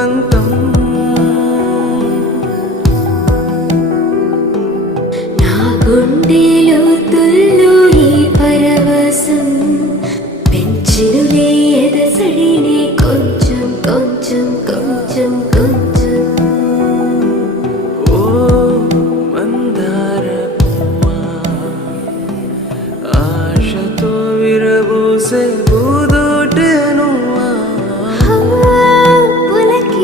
బలవంతం. నా గుండెలో తుల్లో ఈ పరవశం పెంచులే ఎదసడిని కొంచెం కొంచెం కొంచెం